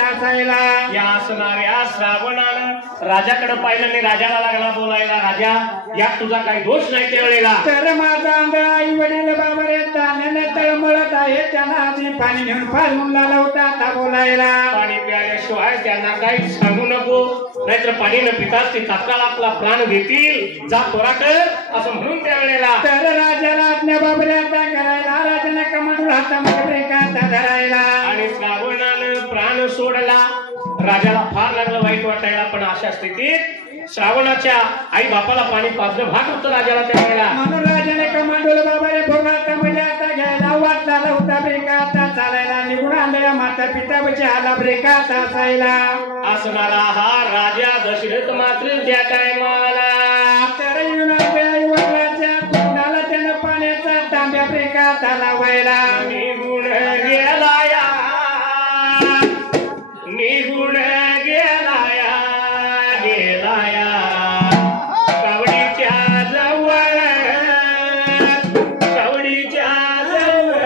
तासायला या असणाऱ्या श्रावणानं राजाकडे पाहिलं आणि राजाला लागला बोलायला, राजा यात तुझा काही दोष नाही त्यावेळेला. तर माझा अंग आई वडील बाबा रे ताण्याने तळमळत आहे, त्यांना आधी पाणी घेऊन फाळून लावता आता बोलायला. पाणी प्यायल्याशिवाय त्यांना काही सांगू नको, नाहीतर पाणी न पिताच ते तात्काळ आपला प्राण देतील. जा त्वरा कर असं म्हणून त्यावेळेला. तर राजाला आज्ञा बाबरे आता करायला, राजाने कमंडूळ हातामध्ये ब्रेकाचा धरायला आणि श्रावणानं प्राण सोडला. राजाला फार लागलं वाईट वाटायला, पण अशा स्थितीत श्रावणाच्या आई बापाला पाणी पाजणं भाग होतं राजाला त्यावेळेला. म्हणून राजाने कमांडोला बाबारे भोगाता म्हणजे आता घ्यायला वाटला होता ब्रेकाचा चालायला, निघून आंधळ्या माता पिता बचे आला ब्रेकाचा असायला. असणारा हा राजा दशरथ मात्र त्या टायमाला तर येऊन आई वडिलांच्या तोंडाला त्यानं पाण्याचा तांब्या ब्रेकाचा लावायला. निघून गेला या, निघून गेला या, गेला या कवडीच्या जवळ, कवडीच्या जवळ.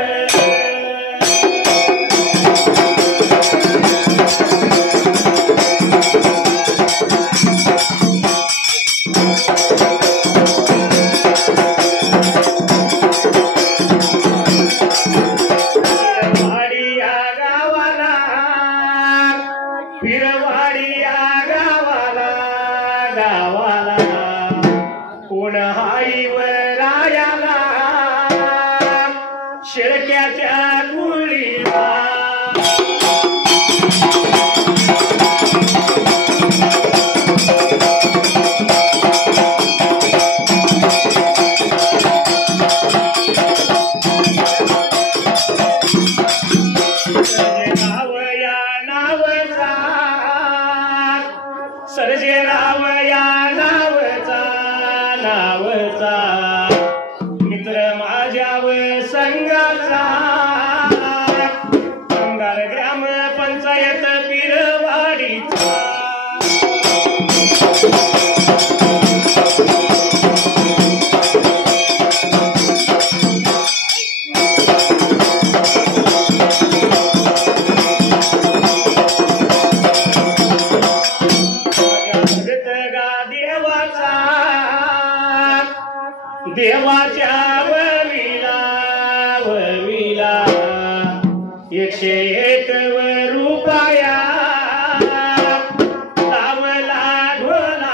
देवाच्या वविला वविला 101 रुपया लावला ढोला.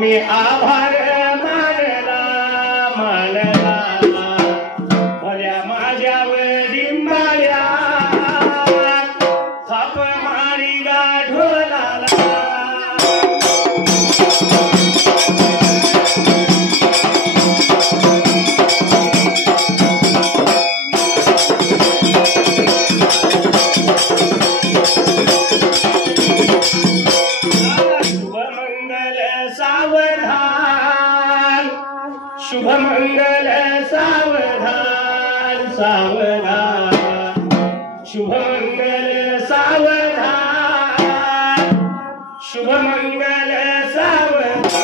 मी आभार मानला मानला भल्या माझ्या डिंबाळ्या थाप मारीला ढोलाला. शुभमंगल सावधान सावधान, शुभमंगल सावधान, शुभमंगल सावधान.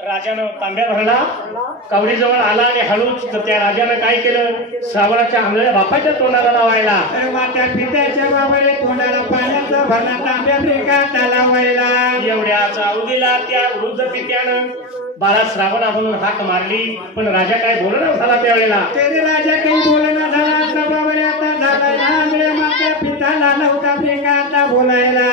राजानं तांब्या भरला, कवडीजवळ आला आणि हळूच त्या राजानं काय केलं, श्रावणाच्या आंधळ्या बापाच्या तोंडाला लावायला. मात्या पित्याच्या बाबाने तोंडाला पाण्याचा भरला तांब्या ब्रेकाचा लावायला. एवढ्याच अवधीला त्या वृद्ध पित्यानं बाळा श्रावणा म्हणून हाक मारली, पण राजा काय बोलणं झाला त्यावेळेला. तरी राजा काही बोलणं झाला. बाबाने आता झाला आंधळ्या मात्या पिताला नव्हता ब्रेकाचा बोलायला.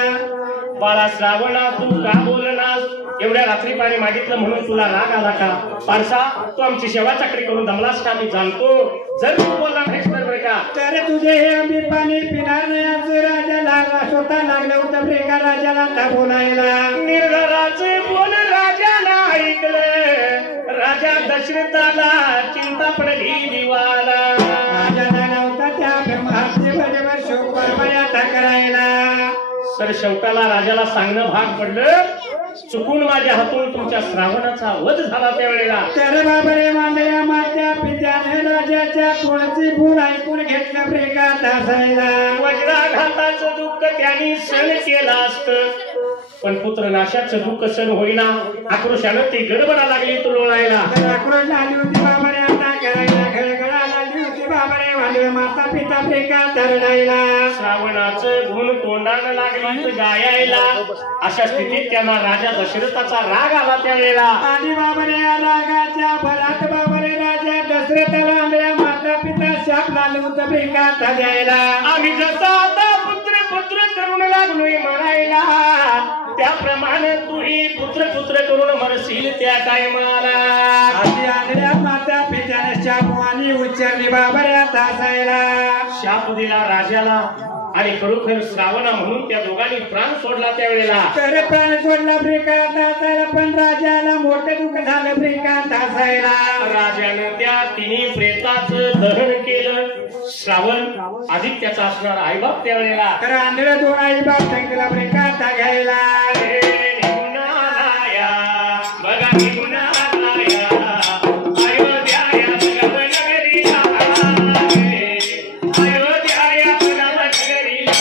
बाळा श्रावणा तू का बोलनास, एवढ्या रात्री पाणी मागितलं म्हणून तुला राग आला का? पारसा तू आमची सेवा चाकरी करून दमलास का? मी जाणतो जर तू बोलला नाहीस तर बरं का, तर तुझे हे आंबीर पाणी पिणार नाही असं राजा लागला, स्वतः लागलं होतं ब्रेका राजाला का बोलायला. निर्धाराचे बोल राजाला ऐकलं, राजा दशरथाला चिंता पडली दिवाला. तर शेवटाला राजाला सांगणं भाग पडलं, चुकून माझ्या हातून तुमच्या श्रावणाचा वध झाला त्यावेळेला. तर बाबरे मांडल्या माझ्या पित्याने राजाच्या तोंडची भूल ऐकून घेतलं ब्रेकात असायला. वज्राघाताचं दुःख त्यांनी सण केलं असतं, पण पुत्र नाशाचं दुःख सण होईना. आक्रोशानं ती गडबडा लागली तू लोळायला. आक्रोश आली होती बाबरे आता करायला, घडघडा लागली होती बाबरे वाढवे माता पिता ब्रेकात रडायला. श्रावणाचं गुण तोंडानं लागली गायायला. अशा स्थितीत त्यांना राजा दशरथाचा राग आला त्यावेळेला. आणि बाबरे या रागाच्या भरात बाबरे राजा दशरथाला आल्या माता पिता शाप लागलं होतं ब्रेकात द्यायला. आम्ही जसा आता पुत्र पुत्र करून लागलोय मरायला, त्याप्रमाणे तूही पुत्र पुत्र करून मरशील त्या टायमाला. अशी आलेल्या माता पित्याने शाप आणि उच्चारली बाबरे आता असायला. शाप दिला राजाला आणि खरोखर श्रावणा म्हणून त्या दोघांनी प्राण सोडला त्यावेळेला. तर प्राण सोडला ब्रेकात असायला, पण राजाला मोठं दुःख झालं ब्रेकात असायला. राजानं त्या तिन्ही प्रेताचं दहन केलं. श्रावण आदित्याचा असणार आईबाप त्यावेळेला. तर आंधळ दोन आई बाप सांगितला ब्रेकात घ्यायला. निघून आलाया, बघा निघून आलाया, अयोध्या या बघा नगरीला, अयोध्या या बघा नगरीला.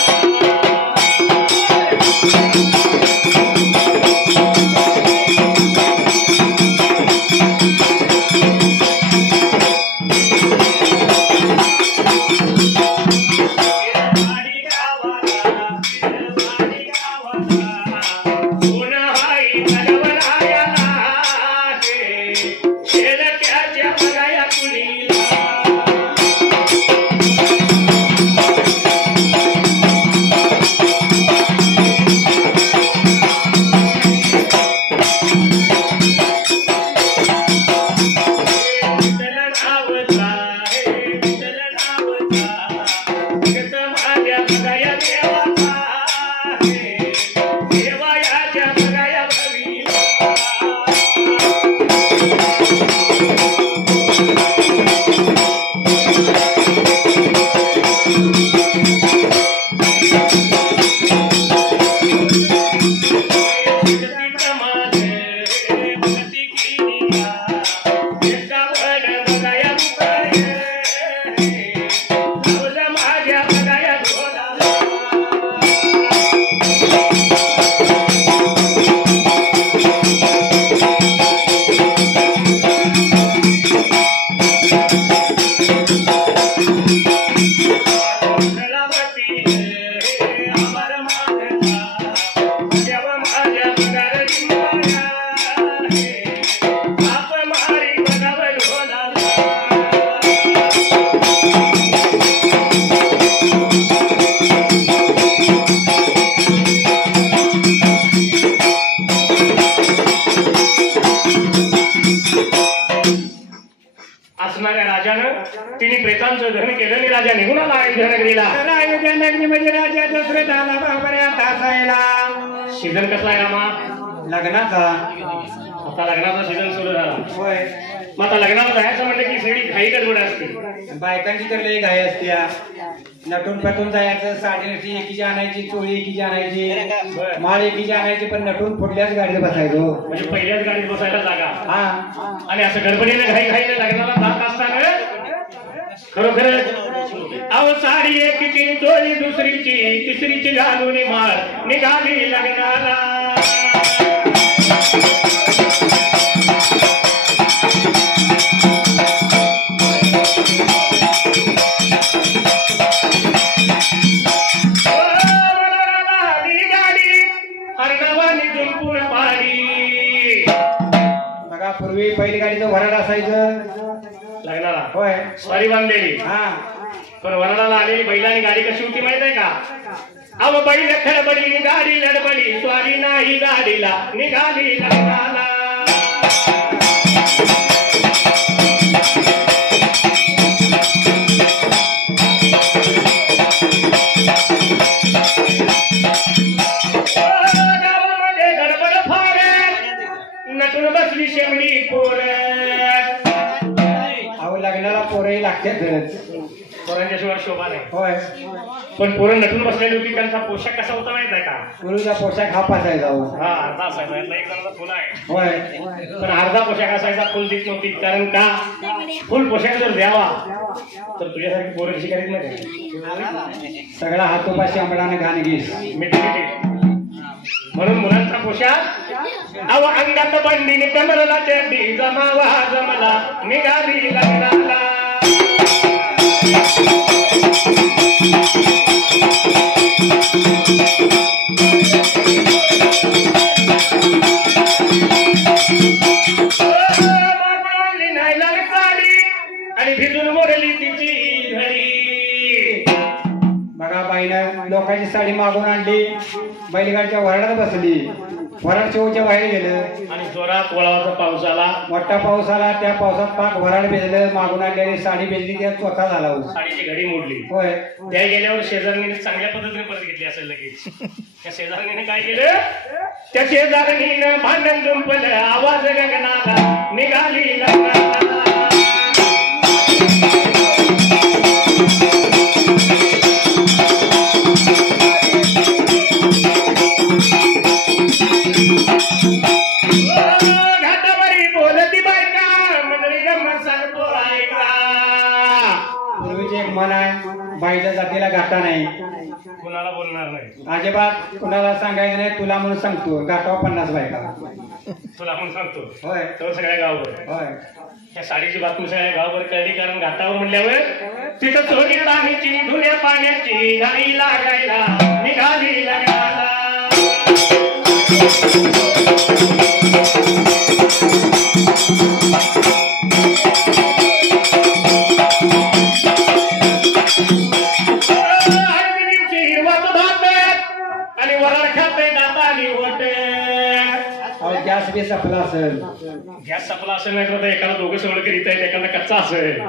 असणाऱ्या राजानं तिने प्रेतांचं दहन केलं आणि राजा निघून आला अयोध्या नगरीला. अयोध्या नगरी म्हणजे राजा दशरथ आला बाबरे आता असायला. सीझन कसला आहे रामा? लग्नाचा. आता लग्नाचा सीझन सुरू झाला. होय. मग आता लग्नाला जायचं म्हणलं की सगळी घाई गडबड असते. बायकांची तर लई घाई असते. नटून पटून जायचं, साडी नटी एकीची आणायची, चोळी एकीची आणायची, माळ एकीची आणायची, पण नटून पुढल्याच गाडीत बसायचो. म्हणजे पहिल्याच गाडीत बसायला जागा. हा. आणि असं गडबडीने घाईने लग्नाला जात असताना खरोखर अहो साडी एकीची, चोळी दुसरीची, तिसरीची घालून माळ निघाली लग्नाला. पूर्वी पहिली गाडीचं वराड असायचं लग्नाला. होय. स्वारी बांधलेली. हा. पण वराडाला आलेली बैलांनी गाडी कशी होती माहित आहे का? अव बैल खडबडी गाडी लडबडी, स्वारी नाही गाडीला निघाली लग्नाला. गावामध्ये गडबड फार, नटून बसली शेमडी पोर. अहो लग्नाला पोरही लागतात. पोरांच्याशिवाय शोभा नाही. होय. पण पोरं नटून बसलेली होती, त्यांचा पोशाख कसा होता माहित आहे का? गुरुचा पोशाख हा असायचा. हा अर्धा असायचा, यातला एक जणाचा फुल आहे. होय. पण अर्धा पोशाख असायचा, फुल देत नव्हती. कारण का फुल पोशाख जर द्यावा तर तुझ्यासारखी पोरं कशी करीत नाही. सगळा हातोपाशी अंबडाने घाण घेस. म्हणून मुलांचा पोशाख अव अंगात बंडीने कमरला चड्डी जमावा जमला निघाली लग्नाला. आणि भिजून मोडली तिची घरी. बघा बाईनं लोकांची साडी मागून आणली, बैलगाडीच्या वराडात बसली, वराड शेवच्या बाहेर गेलं आणि जोरात वळवाचा पाऊस आला. मोठा पाऊस आला. त्या पावसात पाक वराड भिजलं, मागून आणलेली साडी भिजली, त्यात स्वतः झाला हो. साडीची घडी मोडली. होय. त्या गेल्यावर शेजारणीने चांगल्या पद्धतीने परत घेतली असेल लगेच. त्या शेजारणीने काय केलं, त्या शेजारणीनं भांडण जुंपलं, आवाज गगनाला निघाली लग्नाला. घाटावरी बोलती बायका मंडळी गंमत सांगतो ऐका. पूर्वीचे एक मन आहे, बाईच्या जातीला गाठा नाही. कुणाला बोलणार नाही, अजिबात कुणाला सांगायचं नाही. तुला म्हणून सांगतो, गाठावर 50 बायका. तुला आपण सांगतो. होय. तो सगळ्या गावभर. होय. त्या साडीची बातमी सगळ्या गावभर कळली. कारण घाटावर म्हणल्यावर तिथं चोरी पाण्याची धुण्या पाण्याची घाई लागायला निघाली लग्नाला. आणि वराड खाते दाताली होते. गॅस बी संपला असेल. गॅस संपला असेल नाही तर एकाला दोघं सवळ करीत आहेत, एखादा कच्चा असेल.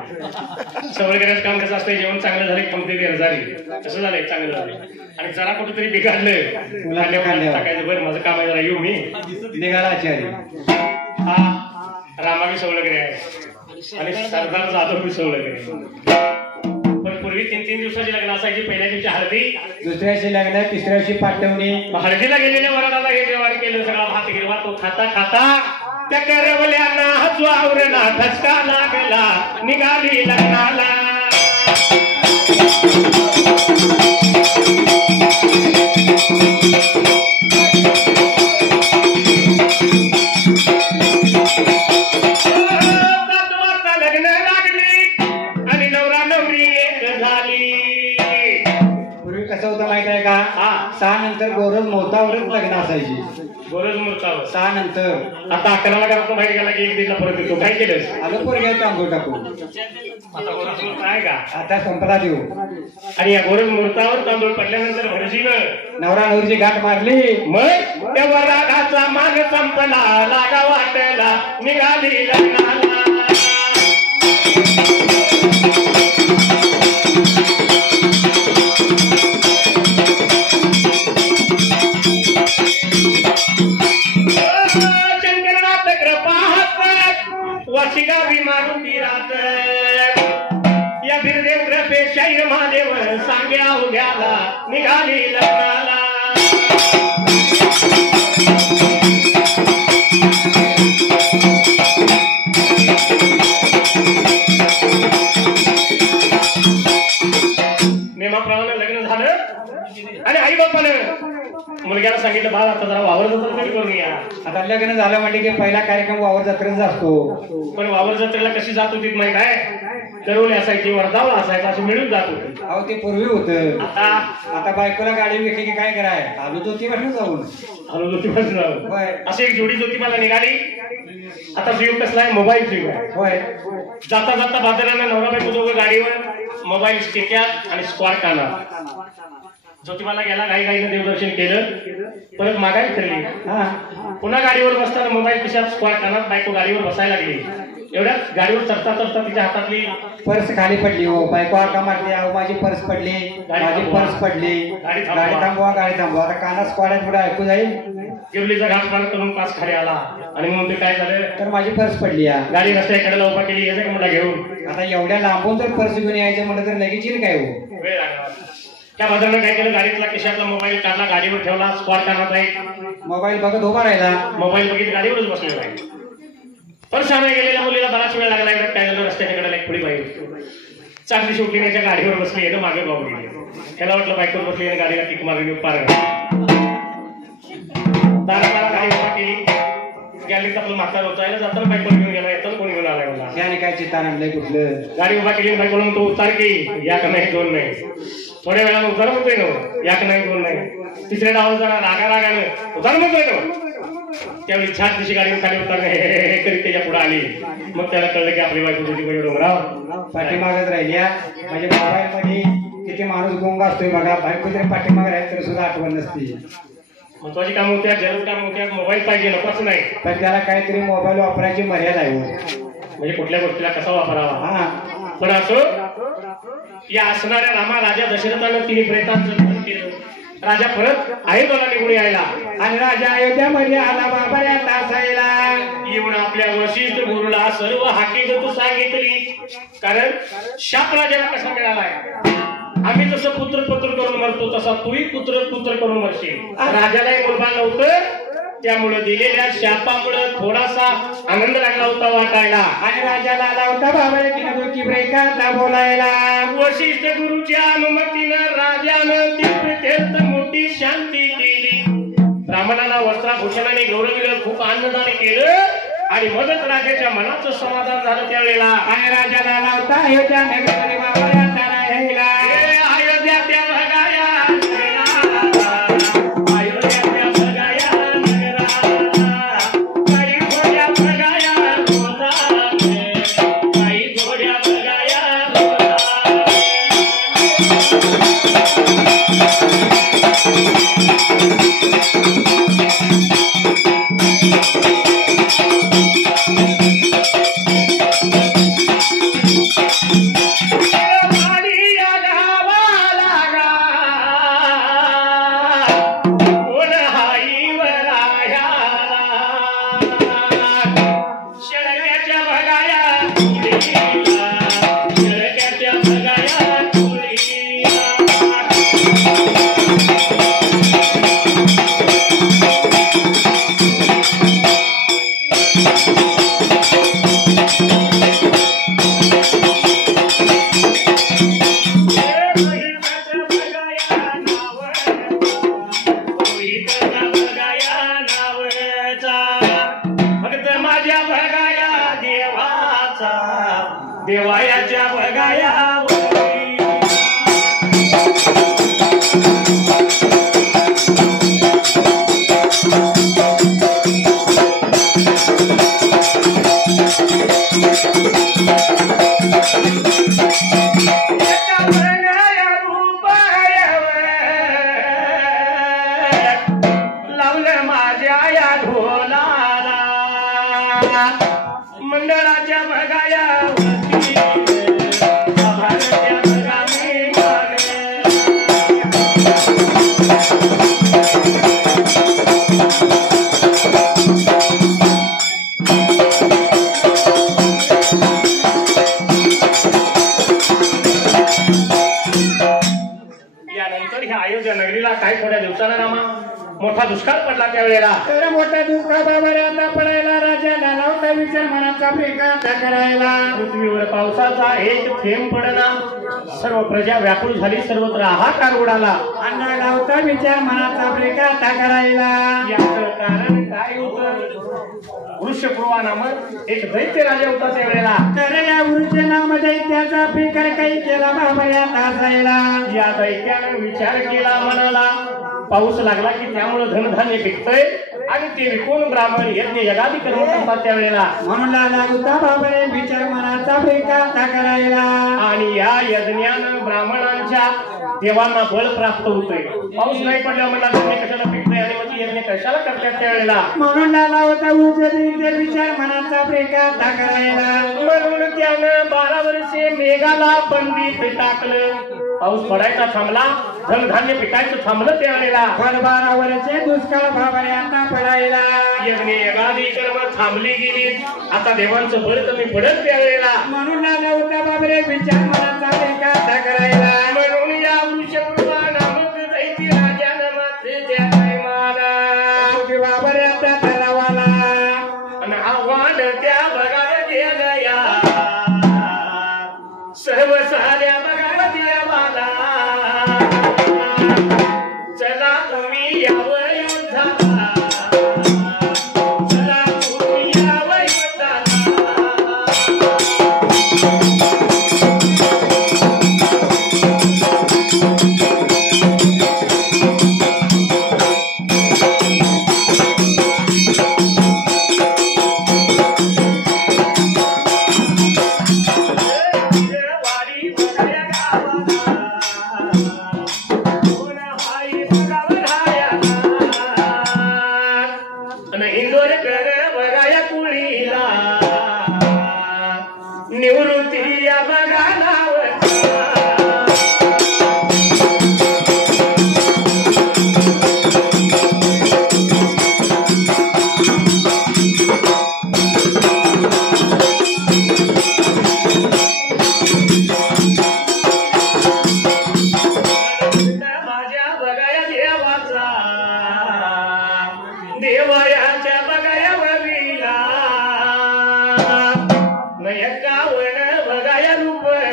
सवळ करायचं काम कसं असतं, जेवण चांगलं झालं पंक्ती झाली, कसं झालंय चांगलं झालं. आणि जरा कुठेतरी बिघडलं टाकायचं, बरं माझं काम आहे जरा येऊ मी निघाला आचार्य. हा रामावी सवलगरे आहे आणि सरदार जाधव बी सवलगरे. पण पूर्वी 3-3 दिवसाची लग्न असायची. पहिल्या दिवशी हळदी, दुसऱ्याशी लग्न, तिसऱ्याशी पाठवणी. हळदीला गेलेल्या वराडाला हे जेवण केलं. सगळा भात गिरवा तो खाता खाता त्या करवल्यांना हसू आवरणा ठसका लागला निघाली लग्नाला. लग्न लागली आणि नवरा नवरी एक झाली. पूर्वी कसं होतं माहित आहे का? 6 नंतर गोरज मोहतावरच लग्न असायची. गोरज मुहूर्तावर 6 नंतर. आता 11ला घरातून बाहेर गेला की 1 दीडला परत येतो. काय केलं? आलो पोरग्या तांदूळ टाकून. आता गोरज मुहूर्त आहे का? आता संपला देऊ. आणि या गोरज मुहूर्तावर तांदूळ पडल्यानंतर भटजीनं नवरा नवरीची गाठ मारली. मग त्या वराडाचा मान संपला, लागा वाटला निघाली लग्नाला. शंकरनाथ कृपा वाशिगावी मारुती रात या बिरदेव कृपेशाही महादेव सांग्या उद्याला निघाली लग्नाला. नेमाप्रमाणे लग्न झालं आणि आई बापानं मुलग्याला सांगितलं, बाळ आता जरा वावर जत्रा तरी करून या. आता लग्न झालं म्हणजे की पहिला कार्यक्रम वावर जत्रेचा असतो. पण वावर जत्रेला कशी जात होती माहित आहे? करवली असायची, वरदावला असायचा, असं मिळून जात होती. अहो ते पूर्वी होतं. आता बायकोला गाडी विकली की काय कराय? आलो तो ती वाटून जाऊन हॅलो ज्योतिबाचं नाव. होय. अशी एक जोडी ज्योतिबाला निघाली. आता युग कसला आहे? मोबाईल युग आहे. होय. जाता जाता बाजारानं नवरा बायको दोघं गाडीवर मोबाईल स्टिक्यात आणि स्क्वार कानात. ज्योतिबाला गेला, घाई घाईनं देवदर्शन केलं, परत मागाई फिरली. पुन्हा गाडीवर बसताना मोबाईल खिशात, स्क्वार कानात, बायको गाडीवर बसायला लागली. एवढ्याच गाडीवर चढता चढता तिच्या हातातली पर्स खाली पडली. हो, बायको आका मारली, अहो माझी पर्स पडली, माझी पर्स पडली. गाडी थांबवा, गाडी थांबवा. आता कानात स्क्वाड पुढे ऐकू जाईल. गिरलीचा घाट पार करून पाच खाली आला आणि मग ते काय झालं तर माझी पर्स पडली या गाडी रस्त्याकडे उभा केली यायचं का मला घेऊन आता एवढ्या लांबून जर पर्स घेऊन यायचं म्हटलं तर लगेच येईल काय हो वेळ लागला त्या भद्रानं काय केलं गाडीतला खिशातला मोबाईल काढला गाडीवर ठेवला स्पॉट करण्यात आहे मोबाईल बघत उभा राहिला मोबाईल बघित गाडीवरच बसलेला आहे पण सामने गेलेल्या मुलीला बराच वेळ लागला एवढं काय झालं रस्त्याकडे एक पुढे बाई चांगली शोटलीच्या गाडीवर बसली आहे मागे बाबू त्याला वाटलं बाईकवर बसली आणि गाडीला किक मारली पार दाराला गाडी उभा केली गॅलरीत आपलं म्हातार होता याला जाताना बाईकवर घेऊन गेला येतात कोणी घेऊन आलाय मला त्याने काय चित्ता आणलंय कुठलं गाडी उभा केली बाईक म्हणून तो उतार की याक नाही दोन नाही थोड्या वेळानं उतार म्हणतोय ना याक नाही दोन नाही तिसऱ्या डावाला जरा रागानं उतार म्हणतोय ना त्यावेळी छान दिशी गाडी खाली उतरणे करीत त्याच्या पुढे आली मग त्याला कळलं की आपली बायको तुझी म्हणजे डोंगराव पाठीमागत राहिल्या म्हणजे मोबाईल मध्ये किती माणूस गोंग असतोय बघा बायको तरी पाठीमाग राहील तर सुद्धा आठवण नसते महत्वाची कामं होत्या जरूर कामं होत्या मोबाईल पाहिजे नकोच नाही पण त्याला काहीतरी मोबाईल वापरायची मर्यादा आहे म्हणजे कुठल्या गोष्टीला कसा वापरावा हा पण असो या असणाऱ्या रामा राजा दशरथानं तिने प्रेतांचं दहन केलं राजा परत अयोध्याला निघून यायला आणि राजा अयोध्यामध्ये आला बाबा तासायला येऊन आपल्या वशिष्ठ गुरुला सर्व हकीकत सांगितली कारण शाप राजाला कसा मिळालाय आम्ही जसं पुत्र करून मरतो तसा तूही पुत्र करून मरशील राजालाही मुलगा नव्हतं त्यामुळे दिलेल्या शापामुळे थोडासा आनंद लागला होता वाटायला आणि राजाला आला होता बाबा की ब्रेकाचा बोलायला वशिष्ठ गुरुच्या अनुमतीनं राजानं तीर्थ मोठी शांती केली ब्राह्मणाला वस्त्राभूषणाने गौरविलं खूप आनंदाने केलं आणि मदत राजाच्या मनाचं समाधान झालं त्यावेळेला आणि राजाला आला होता अयोध्या नगरी बाबा राहिला अयोध्या भगाया देवायाच्या भगाया लावलं माझ्या या ढोलाला मंडळाच्या भगाया यानंतर ह्या अयोध्या नगरीला काही थोड्या दिवसानं रामा मोठा दुष्काळ पडला त्यावेळेला तर मोठा दुष्काळ बाबा पडायला राजाला लावता विचार मनाचा ब्रेकाचा करायला पृथ्वीवर पावसाचा एक थेंब पडना सर्व प्रजा व्याकुळ झाली सर्वत्र हाहाकार उडाला अण्णा लावता विचार मनाचा ब्रेकाचा करायला याचं कारण काय होतं वृषपूर्वा नामक एक दैत्य राजा होता त्यावेळेला तर या वृषणामध्ये त्याचा फिकर काही केला बाबा या तासायला या दैत्याने विचार केला मनाला पाऊस लागला की त्यामुळे धनधान्य पिकतंय आणि ते विकून ब्राह्मण यज्ञ यगादी कर्म करतात त्यावेळेला म्हणून लागता बाबा विचार मनाचा ब्रेकाचा करायला आणि या यज्ञानं ब्राह्मणांच्या देवांना बळ प्राप्त होतोय. पाऊस नाही पडल्यावर मला जमीन कशाला पिकतंय आणि मग ती यज्ञ कशाला करतात त्यावेळेला. म्हणून लाला होता उजळीचे विचार मनाचा ब्रेकाता करायला. म्हणून त्यानं 12 वर्षे मेघाला बंदी टाकलं. पाऊस पडायचा थांबला, धनधान्य पिकायचं थांबलं त्यावेळेला. 12 वर्षे दुष्काळ भाबऱ्यांना पडायला. यज्ञ यगादी कर्म थांबली गेली. आता देवांचं बळ कमी पडत त्यावेळेला. म्हणून लाला होता बाबरे विचार मनाचा ब्रेकाता करायला. म्हणून या वृषभवाना मग दैती राजानं मात्र त्या टायमाला बाबऱ्याचा तलावाला आणि आव्हान त्या बघायला गेलया. सर्व साऱ्या बघायला देवाला. चला तुम्ही यावं युद्धाला. चला तुम्ही यावं युद्धाला. निवृत्ती या बघानावर माझ्या बघाया देवाचा. देवयाच्या बघाया वरीला एकावण बघाया रुपये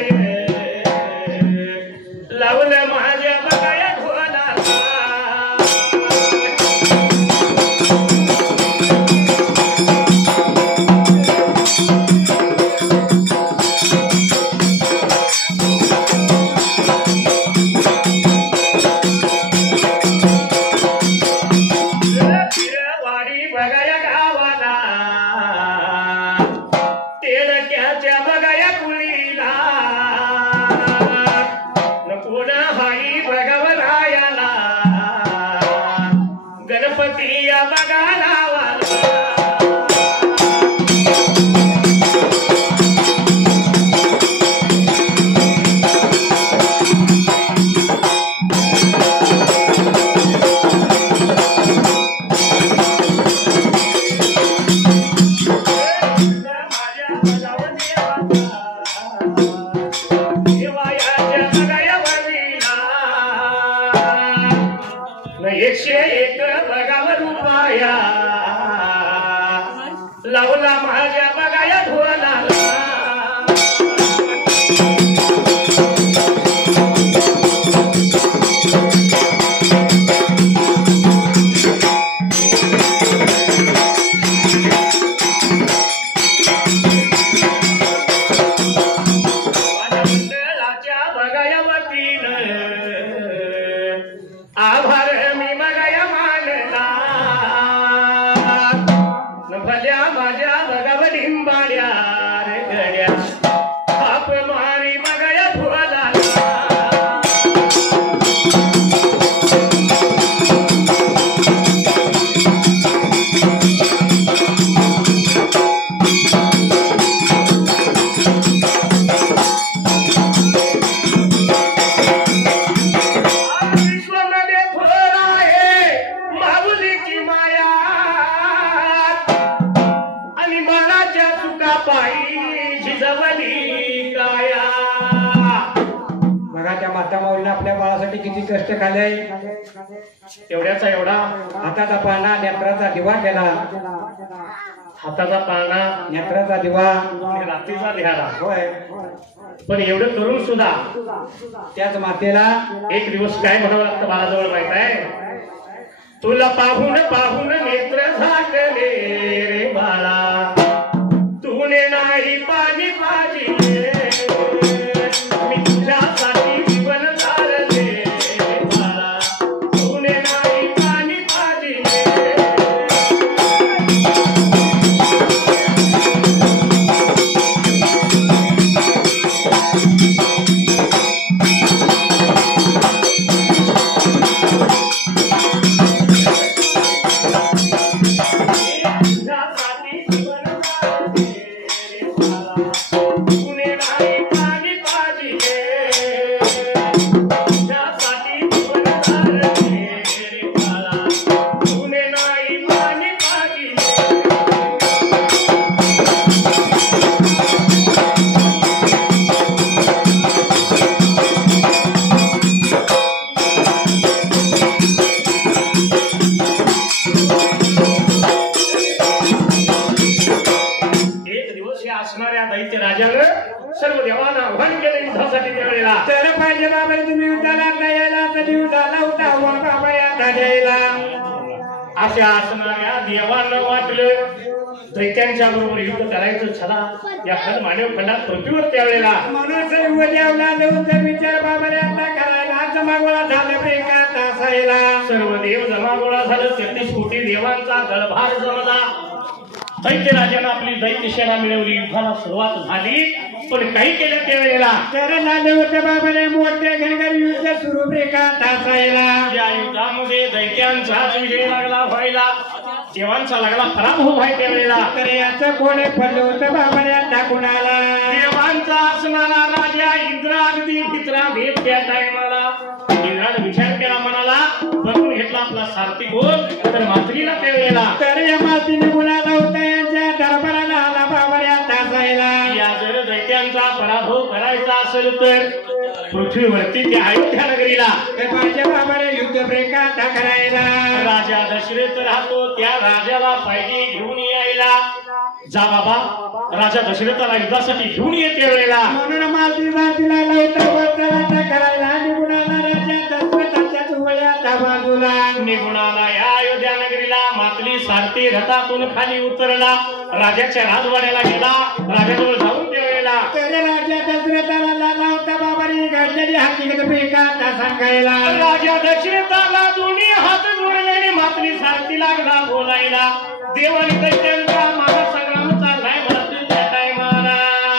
लावलं माझ्या बघाया घोला. वाडी बघाया गावाला. तेलक्याच्या बघाया कुळीला. कोण हाई भगवरायाला. गणपती या बघाला वाला. एकशे एक बघाव रुपया लावला माझ्या बघाया ढोला. मंडळाच्या बघाया वतीनं आभार मी बघाया मानला. भल्या माझ्या बघाव डिंबाड्या रे गड्या. बाप मारी बघाया भोला. विश्वमध्ये फळ आहे माऊलीची माया. आणि मनाच्या चुका पायी झिजवली काया. बघा त्या माता माऊलीने आपल्या बाळासाठी किती कष्ट खाल्ले. एवढ्याचा एवढा हाताचा पाळणा नेत्राचा दिवा केला. हाताचा पाळणा नेत्राचा दिवा रात्रीचा लिहारा. होय. पण एवढं करून सुद्धा त्याच मातेला एक दिवस काय म्हणावं लागतं बाळाजवळ माहित आहे. तुला पाहून पाहून नेत्र झाकले रे बाळा. तुने नाही पाणी पाजिले. मी तुझ्यासाठी जीवन धारले बाळा. तुने नाही पाणी पाजिले. त्यावेळेला तर पाहिजे बाबा तुम्ही युद्धाला द्यायला तर युद्धाला होता बाबा आता द्यायला अशा असणाऱ्या देवांना वाटलं दैत्यांच्या बरोबर युद्ध करायचं छला या खंड मानव खंडात पृथ्वीवर त्यावेळेला म्हणून सर्व देवला नव्हतं विचार बाबाने आता करायला जमागोळा झालं प्रेकात असायला सर्व देव जमागोळा झालं 33 कोटी देवांचा गळभार जमला दैत्य राजानं आपली दैत्य सेना मिळवली युद्धाला सुरुवात झाली पण काही केलं त्यावेळेला तर झालं होतं बाबाने मोठे घनगर युद्ध सुरू प्रेकात असायला या युद्धामध्ये दैत्यांचाच विजय लागला व्हायला देवांचा लागला पराभव व्हाय त्यावेळेला तर याचं कोणी पडलं होतं बाबाने आता कुणाला देवांचा असणारा राजा इंद्र अगदी भित्रा भेट त्या टायमाला इंद्राने विचार केला म्हणाला बघून घेतला आपला सारथी कोण तर मात्रीला त्यावेळेला तर या मातीने कुणाला होता यांच्या दरबाराला आला बाबाने आता असायला या जर दैत्यांचा पराभव करायचा असेल तर पृथ्वीवरती त्या अयोध्या नगरीला माझ्या बाबाने युद्ध प्रेकात करायला राजा दशरथ राहतो त्या राजाला पाहिजे घेऊन यायला जा बाबा राजा दशरथाला युद्धासाठी घेऊन येते वेळेला म्हणून मालती जातीला लावता वरचा करायला निघुणाला राजा दशरथाच्या जुवळ्याच्या बाजूला निघुणाला या अयोध्या नगरीला मातली सारथी रथातून खाली उतरला राजाच्या राजवाड्याला गेला राजाजवळ जाऊन त्या वेळेला तर राजा दशरथाला लावता बाबाने घडलेली हकीकत प्रेकात सांगायला राजा दशरथाला दोन्ही हात जोडले आणि मातली सारथी लागला बोलायला देवानी दैत्यांचा माझा संग्राम चाललाय म्हणत त्या टायमाला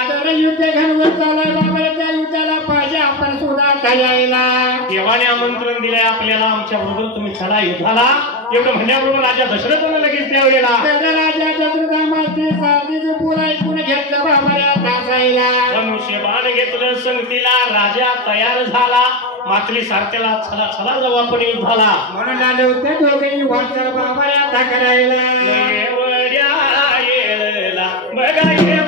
तर युद्ध घनवर चालय बाबा त्या युद्धाला पाहिजे आपण सुद्धा यायला देवाने आमंत्रण दिलंय आपल्याला आमच्या बरोबर तुम्ही चला युद्धाला एवढं म्हणण्याबरोबर राजा दशरथानं लगेच त्यावेळेला तर राजा दशरथा माती सारथीचं पुरा ऐकून घेतलं बाबा तासायला धनुष्यबाण घेतलं संगतीला राजा तयार झाला मातली सारथ्याला चला चला जाऊ आपण युद्धाला म्हणून आले होते दोघेही वाटलं बाबा आता करायला एवढ्या येळेला बघा एवढ्या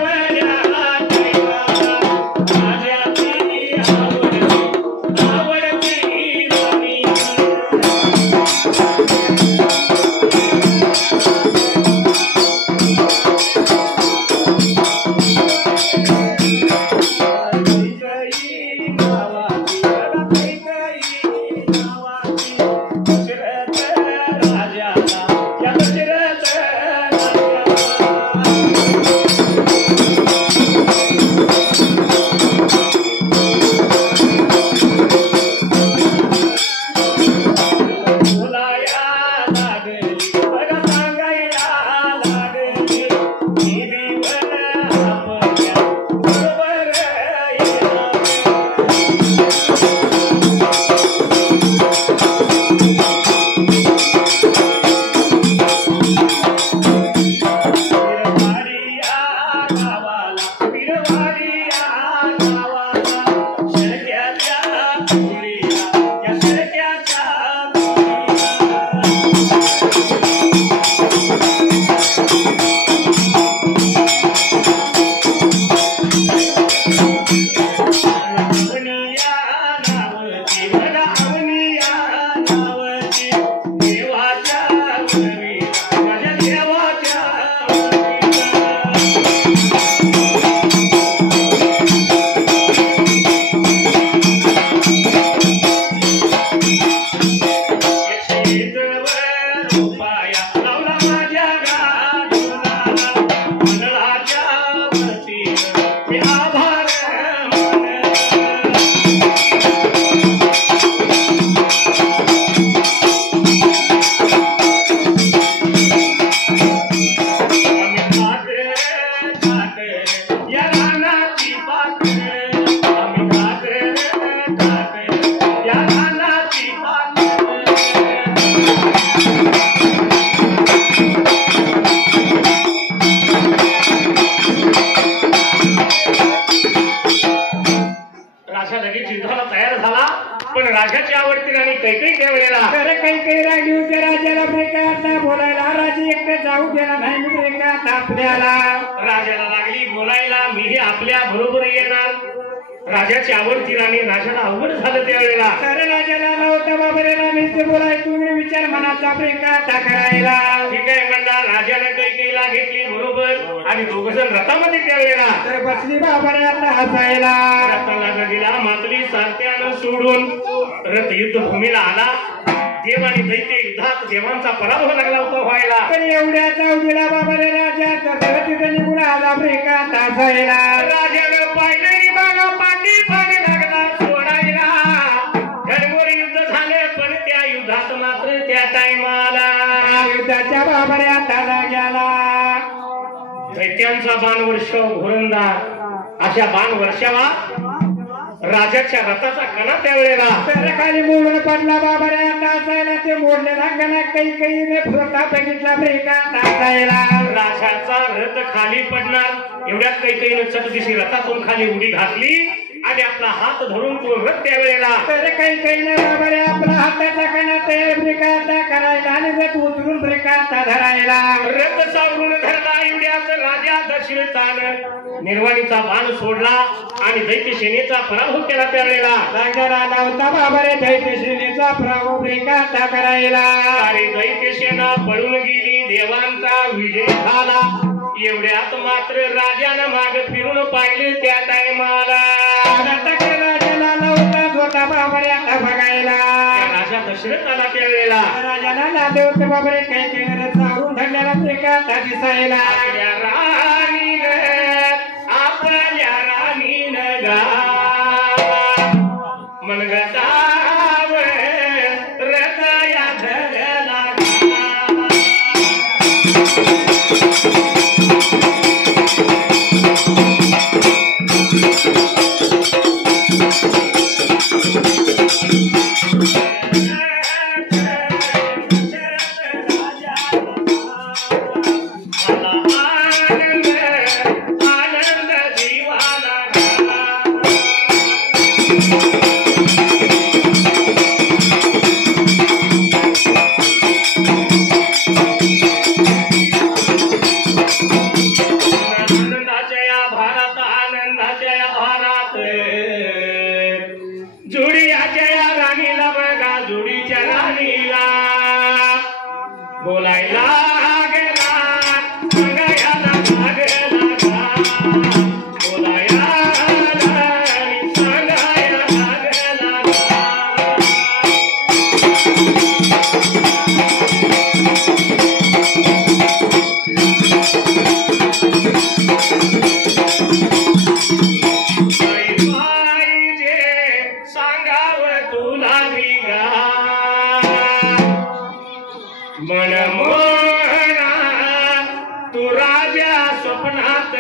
राजाची आवडती राणी राजाची आवडती राणी कैकेयी त्यावेळेला कैकेयी राणी होती राजाला प्रेकात बोलायला राजा एकटे जाऊ देणार नाही प्रेकात आपल्याला राजाला लागली बोलायला मीही आपल्या बरोबर येणार राजाची आवडती राणी राजाला अवघड झालं त्यावेळेला. तर राजाला नव्हता बाबरे राणीचे बोलाय तुम्ही विचार मनाचा प्रिकाता करायला. ठीक आहे म्हणला. राजाने कैकेयीला घेतली बरोबर आणि दोघ जण रथामध्ये त्यावेळेला. तर बसली बाबरे आता हसायला. रथाला नदीला मातली सारत्यानं सोडून रथ युद्धभूमीला आला. देव आणि दैत्य युद्धात देवांचा पराभव लागला होता व्हायला. पण एवढ्या चौकीला बाबरे राजा तर तिथे निघून आला प्रिकाता हसायला. राजानं पाहिलेली बागा पाठी पाणी लागला सोडायला. घनघोर युद्ध झाले पण त्या युद्धात मात्र त्या टायमाला युद्धाच्या बाबरे आता गेला. दैत्यांचा बाण वर्षाव घोरंदार अशा बाण वर्षावा राजाच्या रथाचा कणा त्यावेळेला. तर खाली मोडून पडला बाबरे आता असायला. ते मोडलेला गणा कैकेयीने फुरता बघितला प्रिकाता हसायला. राजाचा रथ खाली पडणार एवढ्यात कैकेयीनं चटदिशी रथातून खाली उडी घातली आणि आपला हात धरून तो रथ त्यावेळेला. तर कैकेयीने बाबरे आपला हाताचा कणा तयार प्रिकाता करायला आणि रथ उचलून प्रिकाता धरायला. रथ सावरून धरला एवढ्यात राजा दशरथानं निर्वाणीचा बाण सोडला आणि दैत्य सेनेचा पराभव केला त्यावेळेला. राजाला होता बाबरे दैत्य सेनेचा पराभव प्रिकाता करायला. अरे दैत्य सेना पळून गेली देवांचा विजय झाला. एवढ्यात मात्र राजानं माग फिरून पाहिले त्या टायमाला. राजाला नव्हता स्वतः बाबरे आता बघायला. राजा दशरथ आला त्यावेळेला. राजाला नाते होते बाबरे कैकेयीने रथ सावरून धरलेला प्रिकाता दिसायला. आपल्या राणीनं गा मनगटाव रथया धरला. बोलायला गेला सांगायला लागला. बोलायला सांगायला लागला. पाहिजे सांगावं तुला बिगा मनमोहना तू राजा स्वप्नात